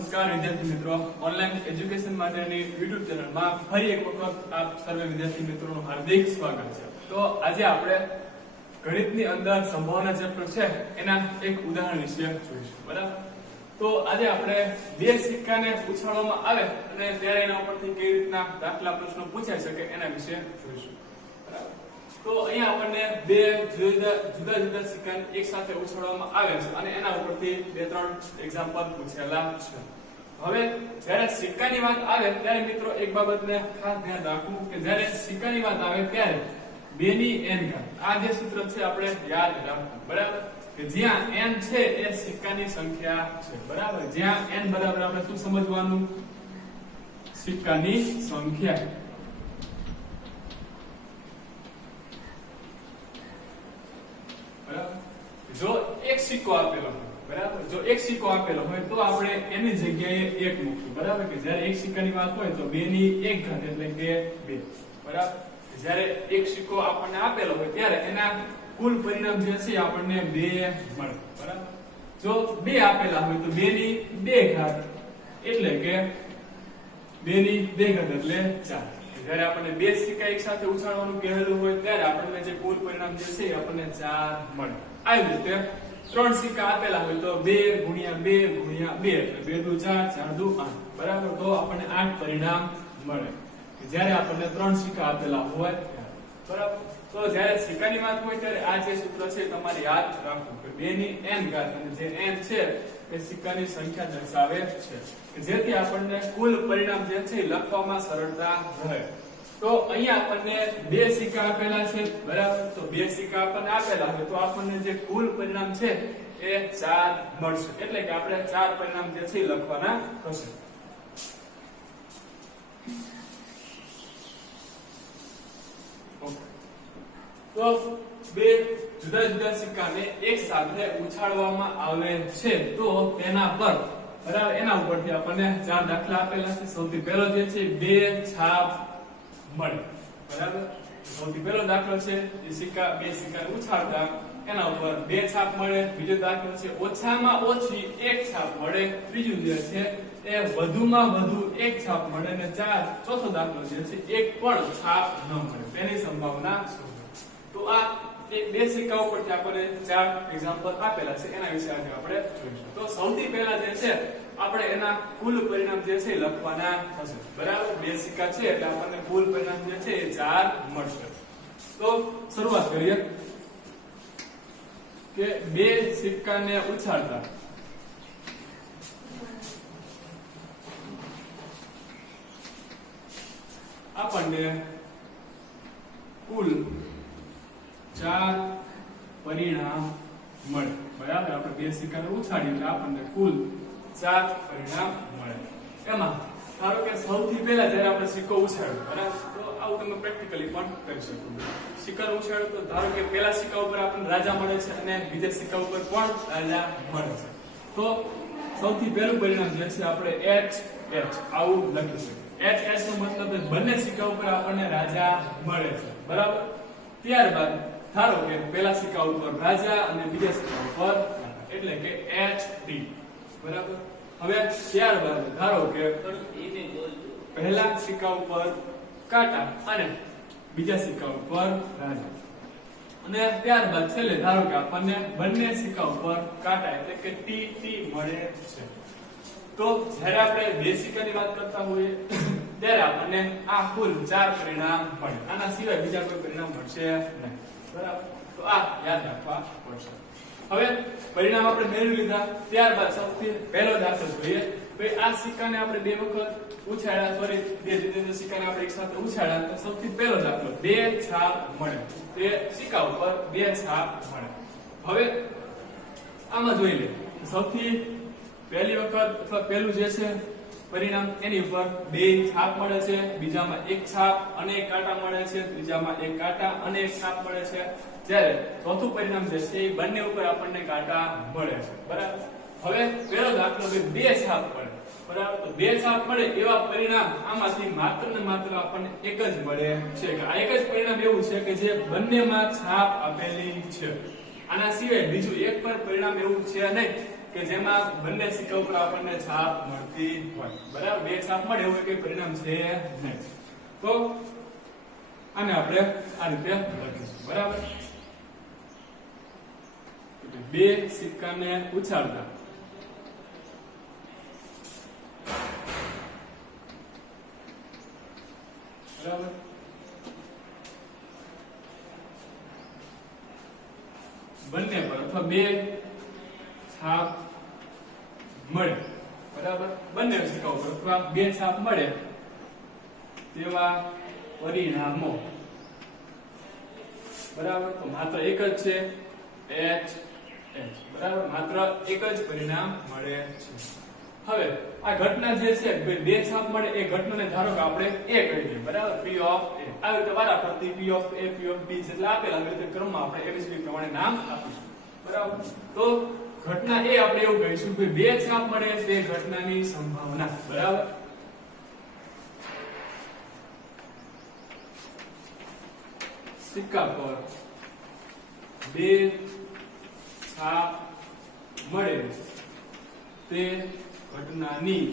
નમસ્કાર વિદ્યાર્થી મિત્રો, ઓનલાઈન એજ્યુકેશન માટેની યુટ્યુબ ચેનલમાં ફરી એક વખત આપ સર્વે વિદ્યાર્થી મિત્રોનું હાર્દિક સ્વાગત છે। તો આજે આપણે ગણિતની અંદર સંભાવના ચેપ્ટર છે એના એક ઉદાહરણ વિશે જોઈશું, બરાબર। તો આજે આપણે બે સિક્કાને ઉછાળવામાં આવે અને ત્યારે એના ઉપરથી કઈ રીતના દાખલા પ્રશ્નો પૂછાઈ શકે એના વિશે જોઈશું, બરાબર। તો અહીંયા આપણને બે જુદા જુદા સિક્કાને એક સાથે ઉછાળવામાં આવે છે અને એના ઉપરથી બે ત્રણ એક્ઝામ્પલ પૂછેલા છે। હવે જ્યારે સિક્કાની વાત આવે ત્યારે મિત્રો એક બાબતને ખાસ ધ્યાન રાખવું કે જ્યારે સિક્કાની વાત આવે ત્યારે 2 ની n ઘાત આ જે સૂત્ર છે આપણે યાદ રાખવું, બરાબર। કે જ્યાં n છે એ સિક્કાની સંખ્યા છે, બરાબર। જ્યાં n બરાબર આપણે શું સમજવાનું, સિક્કાની સંખ્યા। જો એક સિક્કો આપેલો હોય, બરાબર, જો એક સિક્કો આપેલો હોય તો આપણે એની જગ્યાએ 1 મૂકીએ, બરાબર। કે જ્યારે એક સિક્કાની વાત હોય તો 2 ની 1 ઘાત એટલે કે 2, બરાબર। જ્યારે એક સિક્કો આપણને આપેલો હોય ત્યારે એના કુલ પરિણામ જે છે આપણને 2 મળે, બરાબર। જો 2 આપેલા હોય તો 2 ની 2 ઘાત એટલે કે 2 ની 2 ઘાત એટલે 4। જ્યારે આપણને બે સિક્કા એક સાથે ઉછાળવાનું કહેલું હોય ત્યારે આપણને જે કુલ પરિણામ જે છે આપણને 4 મળે। આવી રીતે ત્રણ સિક્કા આપેલા હોય તો 2 ગુણ્યા 2 ગુણ્યા 2 એટલે 2 દુ 4 4 દુ 8, બરાબર। તો આપણને 8 પરિણામ મળે જ્યારે આપણને ત્રણ સિક્કા આપેલા હોય, બરાબર। તો જ્યારે સિક્કાની વાત હોય ત્યારે આ જે સૂત્ર છે તમારે યાદ રાખવું કે 2 ની n ઘાત અને જે n છે એ સિક્કાની સંખ્યા દર્શાવે છે કે જેથી આપણને કુલ પરિણામ જે છે લખવામાં સરળતા રહે। તો અહીંયા આપણને બે સિક્કા આપેલા છે, બરાબર। તો બે સિક્કા આપણને આપેલા હોય તો આપણને જે કુલ પરિણામ છે એ 4 મળશે, એટલે કે આપણે 4 પરિણામ જે છે લખવાના થશે। તો બે જુદા જુદા સિક્કાને એક સાથે ઉછાળવામાં આવે છે તો તેના પર, બરાબર, એના ઉપરથી આપણને 4 દાખલા આપેલા છે। સૌથી પહેલો જે છે 2 છાપ મળે, બરાબર। સૌથી પહેલો દાખલો છે એ બે સિક્કાને ઉછાળતા એના ઉપર 2 છાપ મળે। બીજો દાખલો છે ઓછામાં ઓછી 1 છાપ મળે। ત્રીજું જે છે એ વધુમાં વધુ 1 છાપ મળે અને ચોથો દાખલો જે છે એક પણ છાપ ન મળે, તેની સંભાવના શું? તો આ બે સિક્કા ઉપરથી આપણે 4 એક્ઝામ્પલ આપેલા છે એના વિશે આજે આપણે જોઈશું। તો સૌથી પહેલા જે છે આપણે એના કુલ પરિણામ જે છે લખવાના થશે, બરાબર। બે સિક્કા છે એટલે આપણને કુલ પરિણામ જે છે એ 4 મળશે। તો શરૂઆત કરીએ કે બે સિક્કાને ઉછાળતા આપણને કુલ 4 પરિણામ મળે, બરાબર। આપણે બે સિક્કાને ઉછાળીએ એટલે આપણને કુલ 4 પરિણામ મળે। એમાં ધારો કે સૌથી પહેલા જ્યારે આપણે સિક્કો ઉછાળ્યો, બરાબર, તો આવું તમે પ્રેક્ટિકલી પણ કરી શકો। સિક્કો ઉછાળ્યો તો ધારો કે પહેલા સિક્કા ઉપર આપણને રાજા મળે છે અને બીજા સિક્કા ઉપર પણ રાજા મળે છે, તો સૌથી પહેલું પરિણામ જે છે આપણે H આવું લખી શકીએ। H નો મતલબ બંને સિક્કા ઉપર આપણને રાજા મળે છે, બરાબર। ત્યારબાદ ધારો કે પહેલા સિક્કા ઉપર રાજા અને બીજા સિક્કા ઉપર એટલે કે HT, બરાબર। હવે ત્યારબાદ ધારો કે પહેલા સિક્કા ઉપર કાંટા અને બીજા સિક્કા ઉપર રાજા, અને ત્યારબાદ છેલ્લે ધારો કે આપણને બંને સિક્કા ઉપર કાંટા એટલે કે TT મળે છે। તો જ્યારે આપણે બે સિક્કાની વાત કરતા હોઈએ ત્યારે આપણને આ કુલ 4 પરિણામ મળે, આના સિવાય બીજા કોઈ પરિણામ મળશે નહીં, બરાબર। તો આ યાદ રાખવા પડશે। હવે પરિણામ આપણે મેળવી લીધા, ત્યારબાદ સૌથી પહેલો દાખલો જોઈએ। ભાઈ આ સિક્કાને આપણે બે વખત ઉછાળ્યા, સોરી બે જુદા જુદા સિક્કાને આપણે એક સાથે ઉછાળ્યા તો સૌથી પહેલો દાખલો 2 છાપ મળે, તે સિક્કા ઉપર 2 છાપ મળે। હવે આમાં જોઈ લે સૌથી પહેલી વખત અથવા પહેલું જે છે પરિણામ એની ઉપર 2 છાપ મળે છે, બીજામાં 1 છાપ અને 1 કાંટા મળે છે, ત્રીજામાં 1 કાંટા અને 1 છાપ મળે છે, જ્યારે ચોથું પરિણામ જે છે એ બંને ઉપર આપણને કાંટા મળે છે, બરાબર। હવે પહેલો દાખલો 2 છાપ મળે, બરાબર। તો 2 છાપ મળે એવા પરિણામ આમાંથી માત્ર ને માત્ર આપણને એક જ મળે છે કે આ એક જ પરિણામ એવું છે કે જે બંનેમાં છાપ આપેલી છે, આના સિવાય બીજું એક પણ પરિણામ એવું છે નહીં કે જેમાં બંને સિક્કા ઉપર આપણને છાપ મળતી હોય બરાબર બે છાપ મળે એવું કઈ પરિણામ છે નહીં તો આને આપણે આ રીતે લખીશું બરાબર બે સિક્કાને ઉછાળતા બરાબર બંને પર અથવા બે છાપ મળે બરાબર બંને સિક્કા ઉપર અથવા બે છાપ મળે તેવા પરિણામો બરાબર તો માત્ર એક જ છે H બરાબર માત્ર એક જ પરિણામ મળે છે હવે આ ઘટના જે છે બે છાપ મળે એ ઘટનાને ધારો કે આપણે A કહી દઈએ બરાબર P of A આ રીતે વારાફરતી P of A P of B જેટલા આપેલા રીતે ક્રમમાં આપણે ABCD પ્રમાણે નામ આપીશું બરાબર તો ઘટના A આપણે એવું કહીશું કે બે છાપ મળે તે ઘટનાની સંભાવના બરાબર સિક્કા પર બે છાપ મળે તે ઘટનાની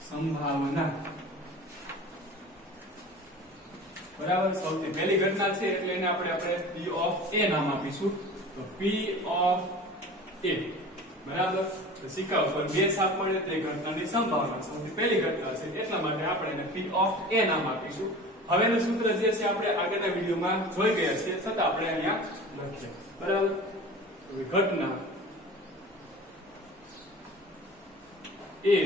સંભાવના બરાબર સૌથી પહેલી ઘટના છે એટલે એને આપણે P of A નામ આપીશું તો P of A બરાબર તો સિક્કા ઉપર બે છાપ મળે તે ઘટનાની સંભાવના સૌથી પહેલી ઘટના છે એટલા માટે આપણે એને P of A નામ આપીશું હવેનું સૂત્ર જે છે આપણે આગળના વિડિયોમાં જોઈ ગયા છીએ છતાં આપણે અહીંયા લખીએ બરાબર ઘટના A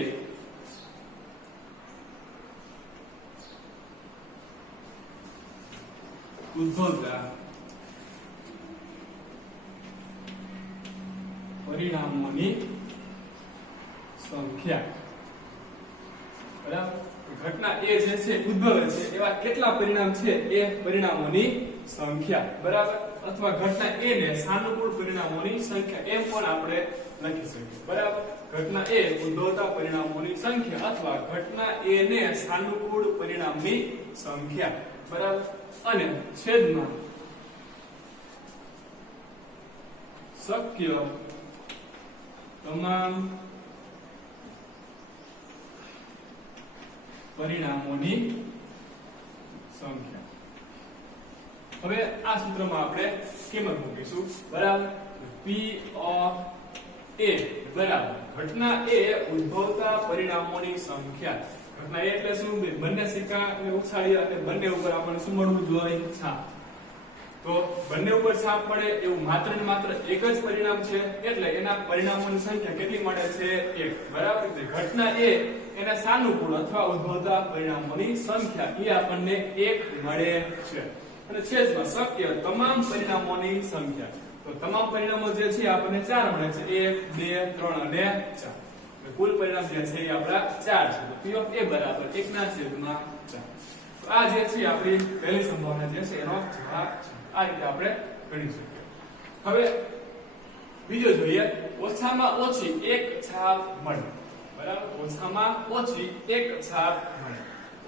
ઉદ્ભવતા પરિણામોની સંખ્યા બરાબર ઘટના A જે છે ઉદ્ભવે છે એવા કેટલા પરિણામ છે એ પરિણામોની સંખ્યા બરાબર અથવા ઘટના A ને સાનુકૂળ પરિણામોની સંખ્યા એમ પણ આપણે લખી શકીએ બરાબર ઘટના A ઉદ્ભવતા પરિણામોની સંખ્યા અથવા ઘટના A ને સાનુકૂળ પરિણામની સંખ્યા બરાબર અને છેદમાં શક્ય તમામ પરિણામોની સંખ્યા હવે આ સૂત્રમાં આપણે કિંમત મૂકીશું બરાબર P of A બરાબર ઘટના A ઉદ્ભવતા પરિણામોની સંખ્યા ઘટના A એટલે શું બંને સિક્કાને ઉછાળી અને બંને ઉપર આપણને શું મળવું જોઈએ છાપ તો બંને ઉપર છાપ મળે એવું માત્ર ને માત્ર એક જ પરિણામ છે એટલે એના પરિણામોની સંખ્યા કેટલી મળે છે 1 બરાબર છે ઘટના A એના સાનુકૂળ અથવા ઉદ્ભવતા પરિણામોની સંખ્યા એ આપણને 1 મળે છે અને છેદમાં શક્ય તમામ પરિણામોની સંખ્યા તો તમામ પરિણામો જે છે આપણને 4 મળે છે 1 2 3 અને 4 કુલ પરિણામ જે છે એ આપણા 4 છે તો P of A બરાબર 1 ના છેદમાં 4 તો આ જે છે આપણી પહેલી સંભાવના જે છે એનો જવાબ છે આ રીતે આપણે ગણી શકીએ હવે બીજો જોઈએ ઓછામાં ઓછી એક છાપ મળે બરાબર ઓછામાં ઓછી એક છાપ મળે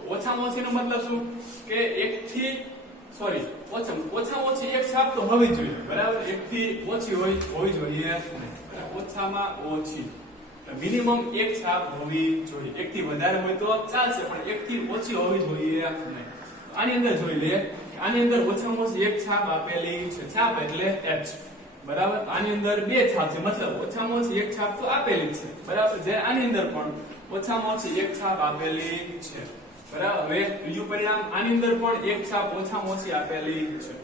ઓછામાં ઓછી નો મતલબ શું કે ઓછામાં ઓછી એક છાપ તો હોવી જોઈએ બરાબર એક થી ઓછી હોવી જોઈએ ઓછામાં ઓછી મિનિમમ એક છાપ હોવી જોઈએ એક થી વધારે હોય તો ચાલશે પણ એક થી ઓછી હોવી જોઈએ નહીં આની અંદર જોઈ લે આની અંદર ઓછામાં ઓછી એક છાપ આપેલી છે છાપ એટલે H બરાબર આની અંદર બે છાપ છે મતલબ ઓછામાં ઓછી એક છાપ તો આપેલી છે બરાબર જે આની અંદર પણ ઓછામાં ઓછી એક છાપ આપેલી છે બરાબર હવે બીજું પરિણામ આની અંદર પણ એક છાપ ઓછામાં ઓછી આપેલી છે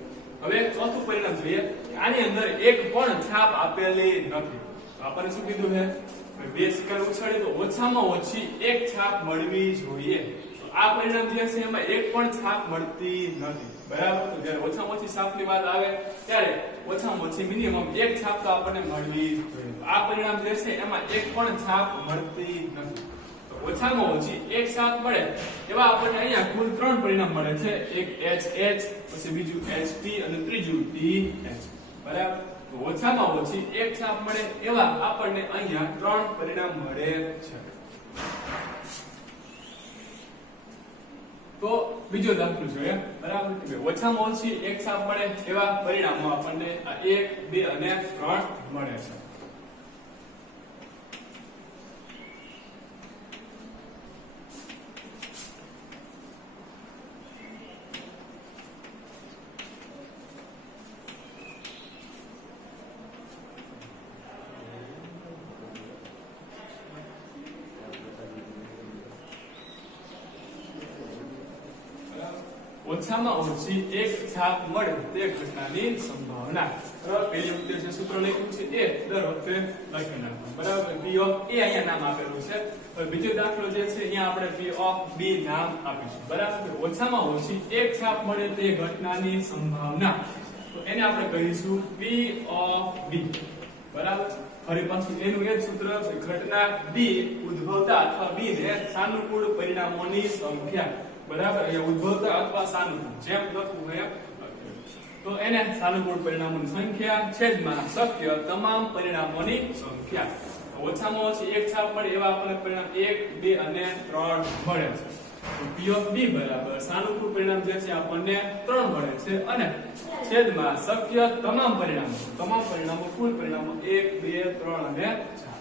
હવે ચોથું પરિણામ જોઈએ આની અંદર એક પણ છાપ આપેલી નથી તો આપણને શું કીધું છે બે સિક્કા ઉછાળી તો ઓછામાં ઓછી એક છાપ મળવી જોઈએ તો આ પરિણામ જે છે એમાં એક પણ છાપ મળતી નથી બરાબર તો જ્યારે ઓછામાં ઓછી છાપની વાત આવે ત્યારે ઓછામાં ઓછી મિનિમમ એક છાપ તો આપણને મળવી જોઈએ આ પરિણામ જે છે એમાં એક પણ છાપ મળતી નથી તો ઓછામાં ઓછી એક છાપ મળે એવા આપણને અહીંયા કુલ 3 પરિણામ મળે છે એક HH પછી બીજું HT અને ત્રીજું TH બરાબર તો ઓછામાં ઓછી એક છાપ મળે એવા આપણને અહીંયા 3 પરિણામ મળે છે તો બીજો દાખલો જોઈએ બરાબર કે ઓછામાં ઓછી એક છાપ મળે એવા પરિણામો આપણને આ 1 2 અને 3 મળે છે ઓછામાં ઓછી એક છાપ મળે તે ઘટનાની સંભાવના. બરાબર, પહેલી વખતે જે સૂત્ર લખ્યું છે એ દર વખતે લખી નાખવાનું. બરાબર, P of A અહીંયા નામ આપેલું છે. હવે બીજો દાખલો જે છે અહીંયા આપણે P of B નામ આપીશું. બરાબર, ઓછામાં ઓછી એક છાપ મળે તે ઘટનાની સંભાવના, તો એને આપણે કહીશું P of B. બરાબર, ફરી પાછું એનું એ જ સૂત્ર, ઘટના B ઉદ્ભવતા અથવા B ને સાનુકૂળ પરિણામોની સંખ્યા. બરાબર, એ ઉદ્ભવતા અથવા સાનુકૂળ જેમ લખવું એમ, તો એને સાનુકૂળ પરિણામોની સંખ્યા છેદમાં શક્ય તમામ પરિણામોની સંખ્યા. ઓછામાં ઓછી એક છાપ મળે એવા આપણને પરિણામ 1, 2 અને 3 મળે છે. P of B બરાબર સાનુકૂળ પરિણામ જે છે આપણને 3 મળે છે અને છેદમાં શક્ય તમામ પરિણામો કુલ પરિણામો 1, 2, 3 અને 4.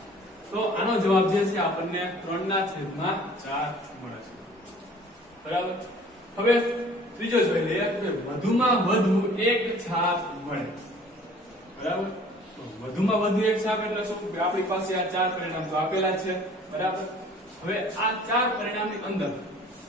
તો આનો જવાબ જે છે આપણને 3/4 મળે છે. બરાબર, હવે ત્રીજો જોઈ લઈએ કે વધુમાં વધુ એક છાપ મળે. બરાબર, તો વધુમાં વધુ એક છાપ એટલે શું કે આપણી પાસે આ 4 પરિણામ તો આપેલા છે. બરાબર, હવે આ 4 પરિણામની અંદર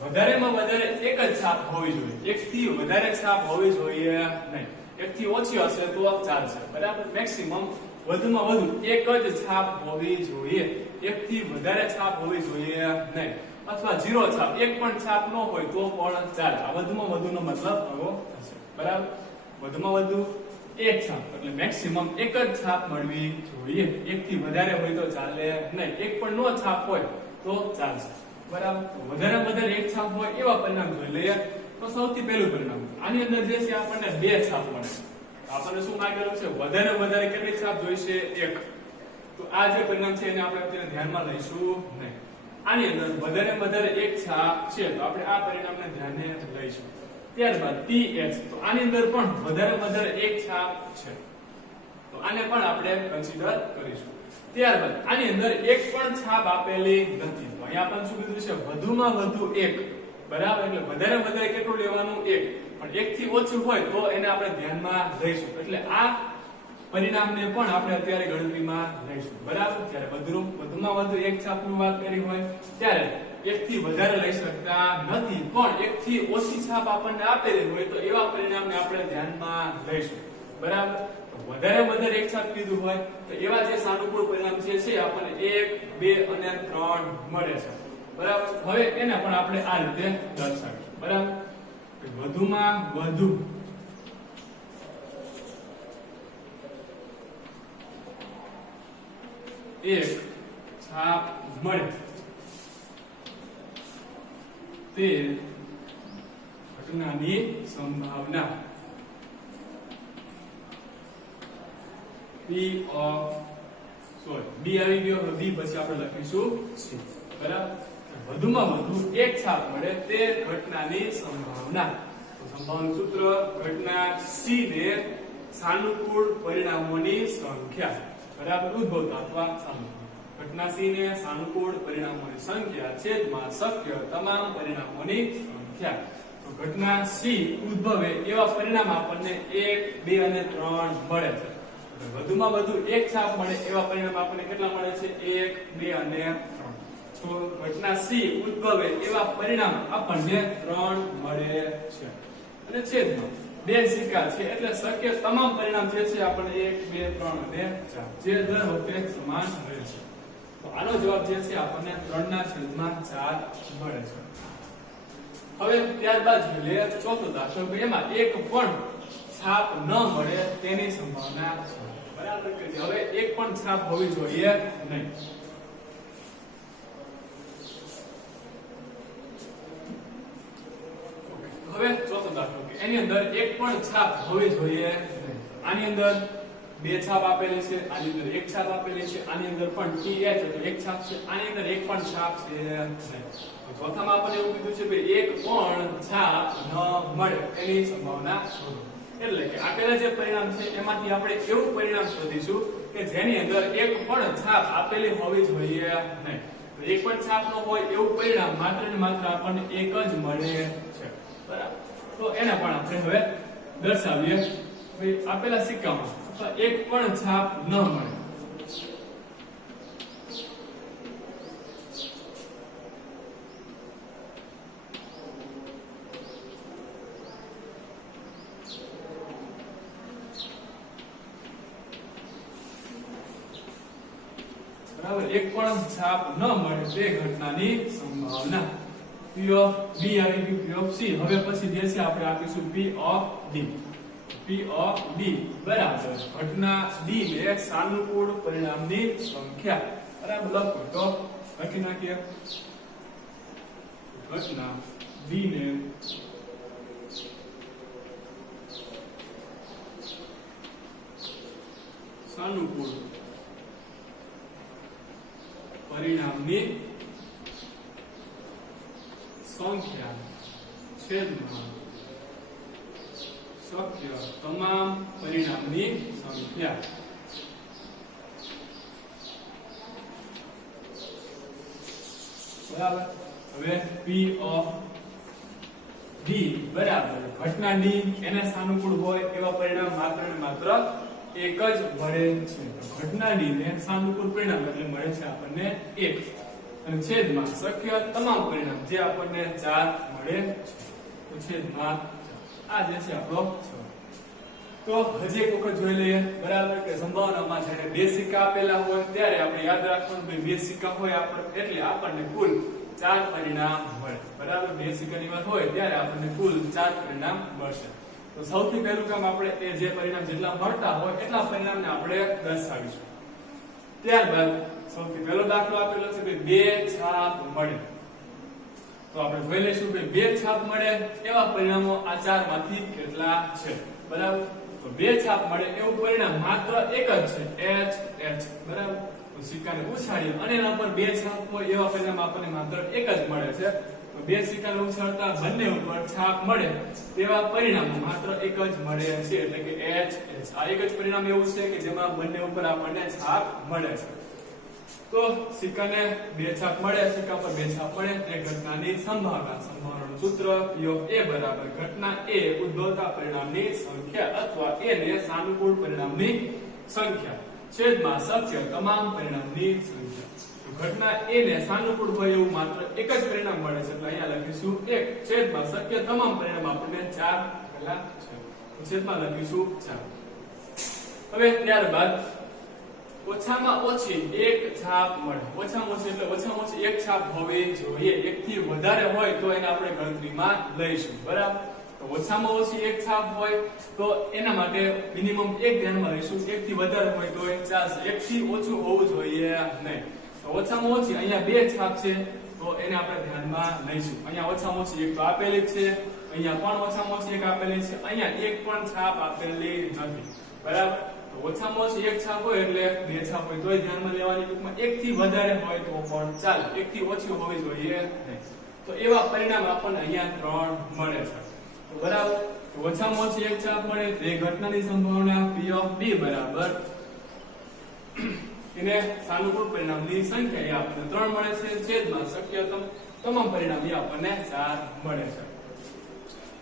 વધારેમાં વધારે એક જ છાપ હોવી જોઈએ. એકથી વધારે છાપ હોવી જોઈએ નહીં. એકથી ઓછી હશે તો ચાલશે. બરાબર, મેક્સિમમ વધુમાં વધુ એક જ છાપ હોવી જોઈએ. એકથી વધારે છાપ હોવી જોઈએ નહીં, અથવા 0 છાપ, એક પણ છાપ ન હોય તો પણ ચાલે. આ વધુમાં વધુનો મતલબ આવો થશે. બરાબર, વધુમાં વધુ એક છાપ એટલે મેક્સિમમ એક જ છાપ મળવી જોઈએ. એકથી વધારે હોય તો ચાલે નહીં, એક પણ નો છાપ હોય તો ચાલશે. બરાબર, વધારે વધારે એક છાપ હોય એવા પરિણામ જોઈ લઈએ. તો સૌથી પહેલું પરિણામ આની અંદર જે છે આપણને 2 છાપ મળે. આપણને શું માંગેલું છે? વધારે વધારે કેટલી છાપ જોઈશે? 1. તો આ જે પરિણામ છે એને આપણે અત્યારે ધ્યાનમાં લઈશું નહીં. આની અંદર વધારે વધારે એક છાપ છે તો આપણે આ પરિણામને ધ્યાને લઈશું. ત્યારબાદ PH, તો આની અંદર પણ વધારે વધારે એક છાપ છે તો આને પણ આપણે કન્સિડર કરીશું. ત્યારબાદ આની અંદર એક પણ છાપ આપેલી નથી તો અહીંયા આપણે શું કીધું છે? વધુમાં વધુ એક. બરાબર, એટલે વધારે વધારે કેટલું લેવાનું? 1. પણ 1 થી ઓછું હોય તો એને આપણે ધ્યાનમાં લઈશું. એટલે આ પરિણામને પણ આપણે અત્યારે ગણતરીમાં લઈશું. બરાબર, જ્યારે વધુમાં વધુ એક છાપની વાત કરી હોય ત્યારે 1 થી વધારે લઈ શકતા નથી, પણ 1 થી ઓછી છાપ આપણને આપેલી હોય તો એવા પરિણામને આપણે ધ્યાનમાં લઈશું. બરાબર, વધારે વધારે એક છાપ કીધું હોય તો એવા જે સાનુકૂળ પરિણામ છે આપણને 1, 2 અને 3 મળે છે. બરાબર, હવે એને પણ આપણે આ રીતે દર્શાવીશું. બરાબર, વધુમાં વધુ એક છાપ મળે તે ઘટનાની સંભાવના B આવી ગયો, B પછી આપણે લખીશું C. બરાબર, વધુમાં વધુ એક છાપ મળે તે ઘટનાની સંભાવના. તો સંભાવનાનું સૂત્ર ઘટના C ને સાનુકૂળ પરિણામોની સંખ્યા. બરાબર, ઉદ્ભવતા અથવા સાનુકૂળ ઘટના C ને સાનુકૂળ પરિણામોની સંખ્યા છેદમાં શક્ય તમામ પરિણામોની સંખ્યા. તો ઘટના C ઉદ્ભવે એવા પરિણામ આપણને 1, 2 અને 3 મળે છે. વધુમાં વધુ એક છાપ મળે એવા પરિણામ આપણને કેટલા મળે છે? 1, 2 અને 3. તો ઘટના C ઉદ્ભવે એવા પરિણામ આપણને 3 મળે છે અને છેદમાં 2 સિક્કા છે એટલે શક્ય તમામ પરિણામ જે છે આપણને 1, 2, 3 અને 4 જે દર વખતે સમાન રહે છે. તો આનો જવાબ જે છે આપણને 3/4 મળે છે. હવે ત્યારબાદ જોઈએ ચોથો દાખલો કે એમાં એક પણ છાપ ન મળે તેની સંભાવના છે. બરાબર, હવે એક પણ છાપ હોવી જોઈએ નહીં. હવે ચોથો દાખલો કે એની અંદર એક પણ છાપ હોવી જોઈએ નહીં. આની અંદર 2 છાપ આપેલી છે, આની અંદર 1 છાપ આપેલી છે, આની અંદર પણ TH એટલે 1 છાપ છે, આની અંદર એક પણ છાપ છે નહીં. તો ચોથામાં આપણને એવું કીધું છે કે એક પણ છાપ ન મળે એની સંભાવના શોધો. એટલે કે આપેલા જે પરિણામ છે એમાંથી આપણે એવું પરિણામ શોધીશું કે જેની અંદર એક પણ છાપ આપેલી હોવી જોઈએ નહીં. તો એક પણ છાપ ન હોય એવું પરિણામ માત્ર ને માત્ર આપણને એક જ મળે છે. બરાબર, તો એને પણ આપણે હવે દર્શાવીએ. આપેલા સિક્કામાં અથવા એક પણ છાપ ન મળે બરાબર એક પણ છાપ ન મળે તે ઘટનાની સંભાવના P of B આવી ગયું P of C હવે પછી જે છે આપણે આપીશું P of D P of D બરાબર ઘટના D ને સાનુકૂળ પરિણામની સંખ્યા બરાબર લખો તો લખી નાખીએ ઘટના D ને સાનુકૂળ પરિણામની સંખ્યા છેદમાં શક્ય તમામ પરિણામની સંખ્યા બરાબર હવે P of D બરાબર ઘટના D એને સાનુકૂળ હોય એવા પરિણામ માત્ર ને માત્ર એક જ મળે છે ઘટના D ને સાનુકૂળ પરિણામ એટલે મળે છે આપણને 1 અને છેદમાં શક્ય તમામ પરિણામ જે આપણને 4 મળે છે તો છેદમાં આ જે છે આપણો તો હજી એક વખત જોઈ લઈએ બરાબર કે સંભાવનામાં જ્યારે બે સિક્કા આપેલા હોય ત્યારે આપણે યાદ રાખવાનું કે બે સિક્કા હોય એટલે આપણને કુલ 4 પરિણામ મળે બરાબર બે સિક્કાની વાત હોય ત્યારે આપણને કુલ 4 પરિણામ મળશે તો સૌથી પહેલું કામ આપણે એ જે પરિણામ જેટલા મળતા હોય એટલા પરિણામને આપણે દર્શાવીશું ત્યારબાદ સૌથી પહેલો દાખલો આપેલો છે કે બે છાપ મળે તો આપણે જોઈ લઈશું કે બે છાપ મળે એવા પરિણામો આ ચાર માંથી કેટલા છે બરાબર તો બે છાપ મળે એવું પરિણામ માત્ર એક જ છે H બરાબર તો સિક્કાને ઉછાળી અને એના પર બે છાપ હોય એવા પરિણામ આપણને માત્ર એક જ મળે છે તો બે સિક્કાને ઉછાળતા બંને ઉપર છાપ મળે તેવા પરિણામો માત્ર એક જ મળે છે એટલે કે H આ એક જ પરિણામ એવું છે કે જેમાં બંને ઉપર આપણને છાપ મળે છે તો સિક્કાને બે છાપ મળે સિક્કા પર બે છાપ મળે તે ઘટનાની સંભાવનાનું સૂત્ર P of A બરાબર ઘટના A ઉદ્ભવતા પરિણામની સંખ્યા અથવા A ને સાનુકૂળ પરિણામની સંખ્યા છેદમાં શક્ય તમામ પરિણામની સંખ્યા તો ઘટના A ને સાનુકૂળ હોય એવું માત્ર એક જ પરિણામ મળે છે એટલે અહીંયા લખીશું 1 છેદમાં શક્ય તમામ પરિણામ આપણને 4 પહેલા છે તો છેદમાં લખીશું 4 હવે ત્યારબાદ ઓછામાં ઓછી એક છાપ મળે ઓછામાં ઓછી એટલે ઓછામાં ઓછી એક છાપ હોવી જોઈએ એક થી વધારે હોય તો એને આપણે ગણતરીમાં લઈશું બરાબર તો ઓછામાં ઓછી એક છાપ હોય તો એના માટે મિનિમમ એક ધ્યાનમાં લઈશું એક થી વધારે હોય તો ચાલશે એક થી ઓછું હોવું જોઈએ નહીં તો ઓછામાં ઓછી અહીંયા બે છાપ છે તો એને આપણે ધ્યાનમાં લઈશું અહીંયા ઓછામાં ઓછી એક તો આપેલી છે અહીંયા પણ ઓછામાં ઓછી એક આપેલી છે અહીંયા એક પણ છાપ આપેલી નથી બરાબર ઓછામાં ઓછી એક છાપ હોય એટલે બે છાપ હોય તોય ધ્યાનમાં લેવાની ટૂંકમાં એક થી વધારે હોય તો પણ ચાલે એક થી ઓછી હોવી જોઈએ નહીં તો એવા પરિણામ આપણને અહીંયા 3 મળે છે તો બરાબર તો ઓછામાં ઓછી એક છાપ મળે તે ઘટનાની સંભાવના P of D બરાબર એને સાનુકૂળ પરિણામની સંખ્યા એ આપણને 3 મળે છે છેદમાં શક્ય તમામ પરિણામ એ આપણને 4 મળે છે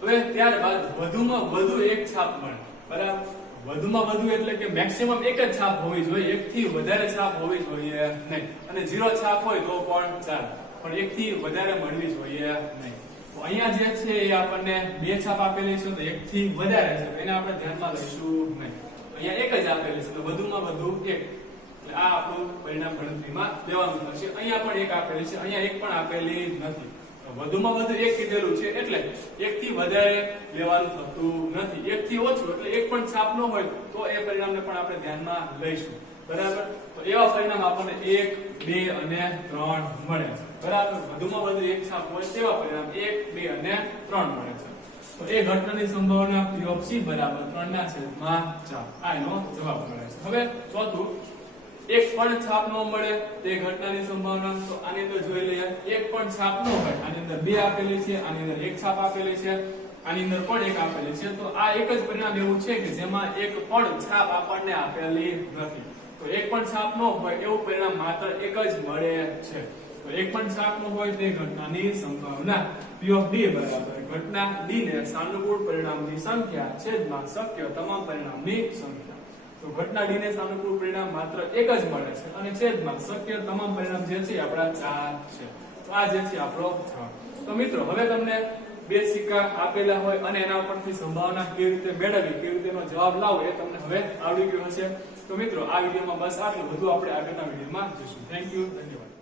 હવે ત્યારબાદ વધુમાં વધુ એક છાપ મળે બરાબર વધુમાં વધુ એટલે કે મેક્સિમમ એક જ છાપ હોવી જોઈએ એક થી વધારે છાપ હોવી જોઈએ નહીં અને 0 છાપ હોય તો પણ ચાલે પણ એક થી વધારે મળવી જોઈએ નહીં તો અહીંયા જે છે એ આપણને બે છાપ આપેલી છે તો એક થી વધારે છે એને આપણે ધ્યાનમાં લઈશું નહીં અહીંયા એક જ આપેલી છે તો વધુમાં વધુ એક એટલે આ આપણું પરિણામ ગણતરીમાં લેવાનું થશે અહીંયા પણ એક આપેલી છે અહીંયા એક પણ આપેલી નથી વધુમાં વધુ એક કીધેલું છે એટલે એક થી વધારે લેવાનું થતું નથી એક થી ઓછું એટલે એક પણ છાપ ન હોય તો એ પરિણામને પણ આપણે ધ્યાનમાં લઈશું બરાબર તો એવા પરિણામ આપણને 1 2 અને 3 મળે છે બરાબર વધુમાં વધુ એક છાપ હોય તેવા પરિણામ 1 2 અને 3 મળે છે તો એ ઘટનાની સંભાવના P of C બરાબર 3/4 આ એનો જવાબ મળે છે હવે ચોથું એક પણ છાપ ન મળે તે ઘટનાની સંભાવના તો આની અંદર જોઈ લઈએ એક પણ છાપ ન હોય આની અંદર બે આપેલી છે આની અંદર એક છાપ આપેલી છે આની અંદર પણ એક આપેલી છે તો આ એક જ પરિણામ એવું છે કે જેમાં એક પણ છાપ આપણને આપેલી નથી તો એક પણ છાપ ન હોય એવું પરિણામ માત્ર એક જ મળે છે તો એક પણ છાપ ન હોય તે ઘટનાની સંભાવના P of D બરાબર ઘટના D ને સાનુકૂળ પરિણામની સંખ્યા છેદમાં શક્ય તમામ પરિણામની સંખ્યા તો ઘટના D ને સાનુકૂળ પરિણામ માત્ર એક જ મળે છે અને છેદમાં શક્ય તમામ પરિણામ જે છે આપણા 4 છે તો આ જે છે આપણો જવાબ તો મિત્રો હવે તમને બે સિક્કા આપેલા હોય અને એના ઉપરથી સંભાવના કેવી રીતે મેળવવી કેવી રીતે એનો જવાબ લાવવો એ તમને હવે આવડી ગયો હશે તો મિત્રો આ વિડીયોમાં બસ આટલું, બધું આપણે આગળના વિડીયોમાં જોઈશું. થેન્ક યુ, ધન્યવાદ.